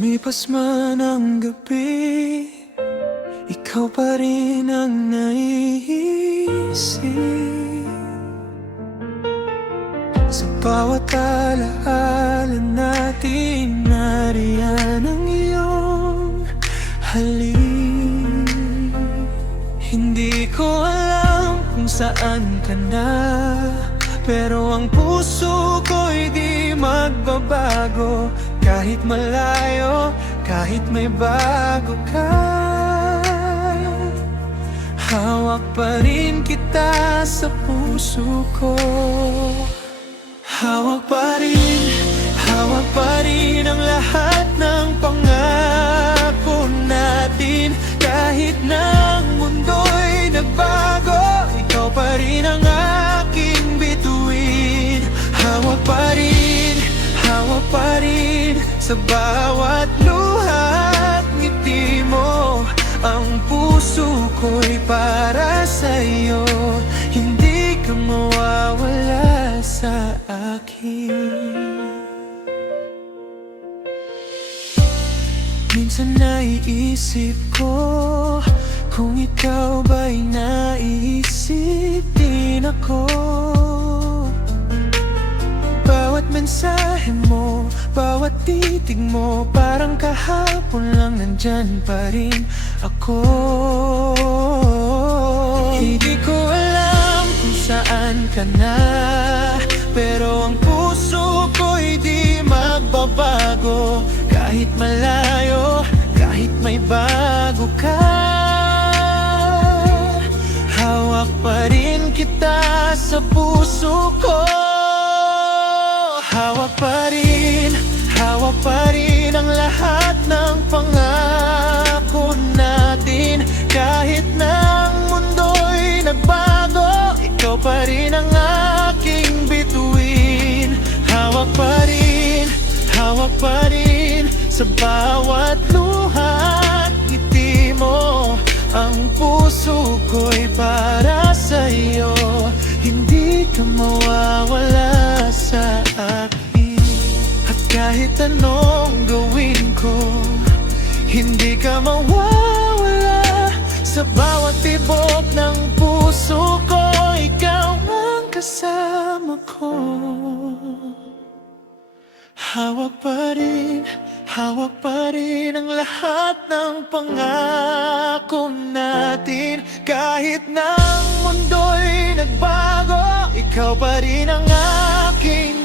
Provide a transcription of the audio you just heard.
Lumipas man ang gabi, ikaw pa rin ang naiisip. Sa bawat alaala natin, nariyan ang iyong halik. Hindi ko alam kung saan ka na, pero ang puso ko'y di magbabago. Kahit malayo, kahit may bago ka, hawak pa rin kita sa puso ko. Hawak pa rin ang lahat ng pangako natin. Kahit na ang mundo'y nagbago, ikaw pa rin ang aking bituin. Hawak pa rin sa bawat luha at ngiti mo. Ang puso ko'y para sa'yo, hindi ka mawawala sa akin. Minsan naiisip ko kung ikaw ba'y naiisip din ako. Bawat mensahe mo, bawat titig mo, parang kahapon lang nandyan pa rin ako. Hindi ko alam kung saan ka na, pero ang puso ko'y di magbabago. Kahit malayo, kahit may bago ka, hawak pa rin kita sa puso ko. Hawak pa rin ang lahat ng pangako natin. Kahit na ang mundo'y nagbago, ikaw pa rin ang aking bituin. Hawak pa rin sa bawat luha at ngiti mo. Ang puso ko'y para sa'yo, hindi ka mawawala sa akin. At kahit anong gawin ko, hindi ka mawawala sa bawat tibok ng puso ko. Ikaw ang kasama ko. Hawak pa rin ang lahat ng pangako natin. Kahit na ang mundo'y nagbago, ikaw pa rin ang aking